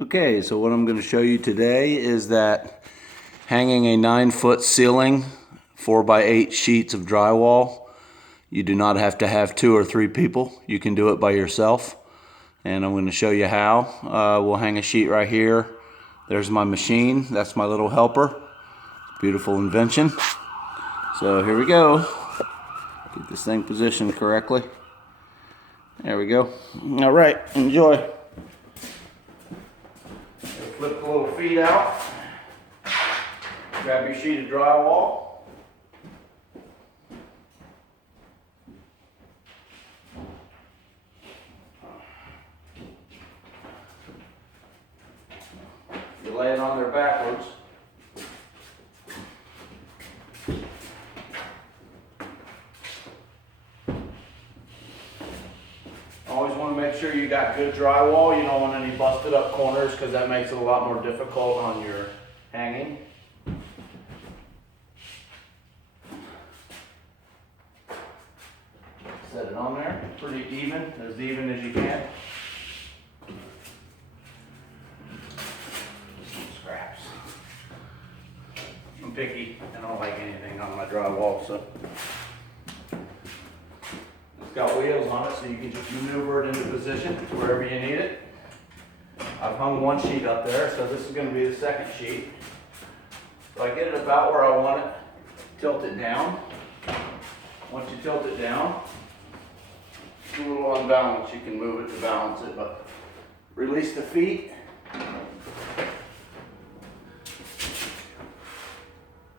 Okay, so what I'm going to show you today is that hanging a 9-foot ceiling, 4x8 sheets of drywall, you do not have to have 2 or 3 people. You can do it by yourself, and I'm going to show you how. We'll hang a sheet right here. There's my machine. That's my little helper. Beautiful invention. So here we go. Get this thing positioned correctly. There we go. All right, enjoy. Flip the little feet out. Grab your sheet of drywall. You lay it on there backwards. Always want to make sure you got good drywall. You don't want any busted up corners because that makes it a lot more difficult on your hanging. Set it on there, pretty even as you can. Some scraps. I'm picky. I don't like anything on my drywall, so. It's got wheels on it, so you can just maneuver it into position wherever you need it. I've hung one sheet up there, so this is going to be the second sheet. So I get it about where I want it, tilt it down. Once you tilt it down, it's a little unbalanced. You can move it to balance it, but release the feet.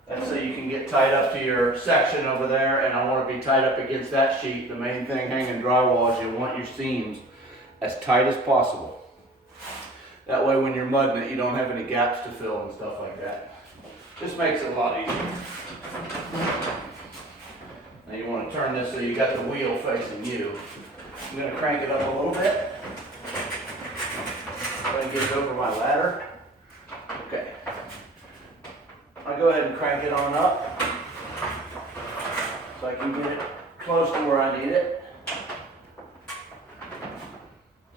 And so you can get tied up to your section over there, and I want to be tied up against that sheet. The main thing hanging drywall is you want your seams as tight as possible. That way when you're mudding it, you don't have any gaps to fill and stuff like that. Just makes it a lot easier. Now you want to turn this so you got the wheel facing you. I'm going to crank it up a little bit. I'm going to get it over my ladder. Okay. I'll go ahead and crank it on up so I can get it close to where I need it.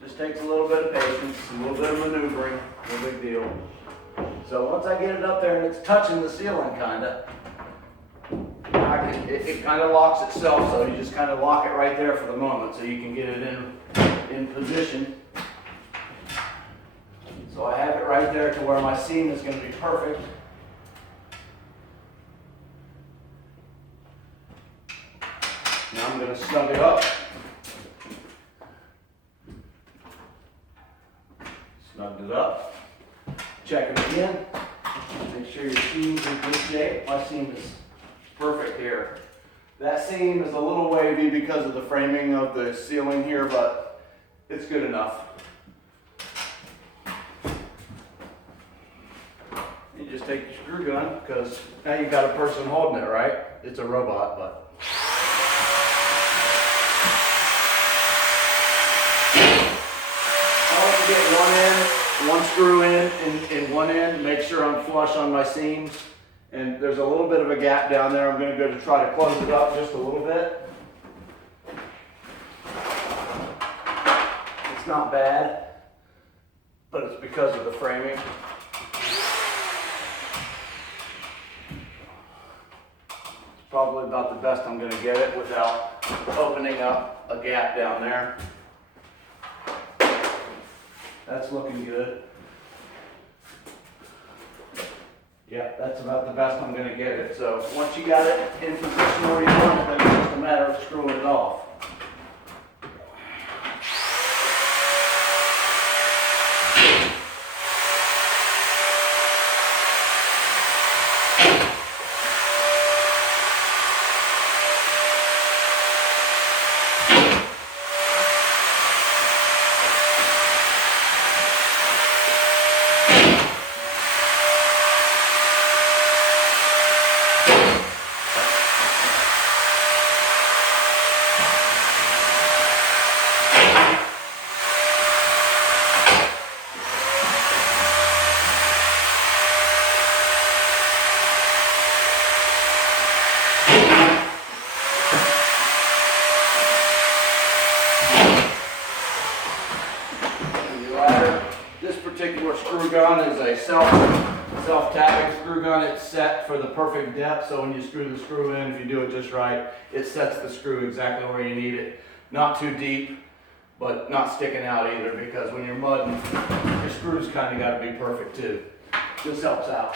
Just takes a little bit of patience, a little bit of maneuvering, no big deal. So once I get it up there and it's touching the ceiling kinda, it kind of locks itself, so you just kind of lock it right there for the moment so you can get it in position. So I have it right there to where my seam is going to be perfect. Now I'm going to snug it up. Snugged it up. Check it again. Make sure your seam's in good shape. My seam is perfect here. That seam is a little wavy because of the framing of the ceiling here, but it's good enough. You just take your screw gun, because now you've got a person holding it, right? It's a robot, but. Get one screw in one end, make sure I'm flush on my seams. And there's a little bit of a gap down there. I'm going to go to try to close it up just a little bit. It's not bad, but it's because of the framing. It's probably about the best I'm going to get it without opening up a gap down there. That's looking good. Yeah, that's about the best I'm going to get it. So once you got it in position where you want it, then it's just a matter of screwing it off. particular screw gun is a self-tapping screw gun. It's set for the perfect depth, so when you screw the screw in, if you do it just right, it sets the screw exactly where you need it. Not too deep, but not sticking out either, because when you're mudding, your screws kind of got to be perfect too. This helps out.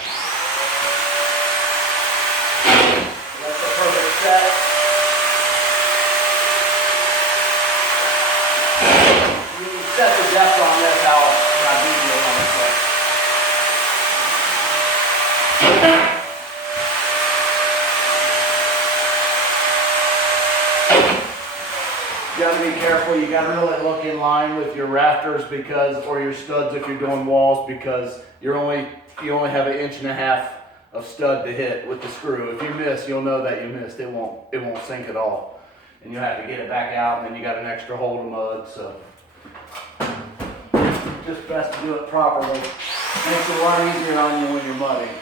That's the perfect set. You can set the depth on this how deep you want to put. You got to be careful. You got to really look in line with your rafters or your studs if you're doing walls, because you only have 1.5 inches of stud to hit with the screw. If you miss, you'll know that you missed. It won't sink at all, and you'll have to get it back out, and then you got an extra hole to mud. So just best to do it properly. Makes it a lot easier on you when you're mudding.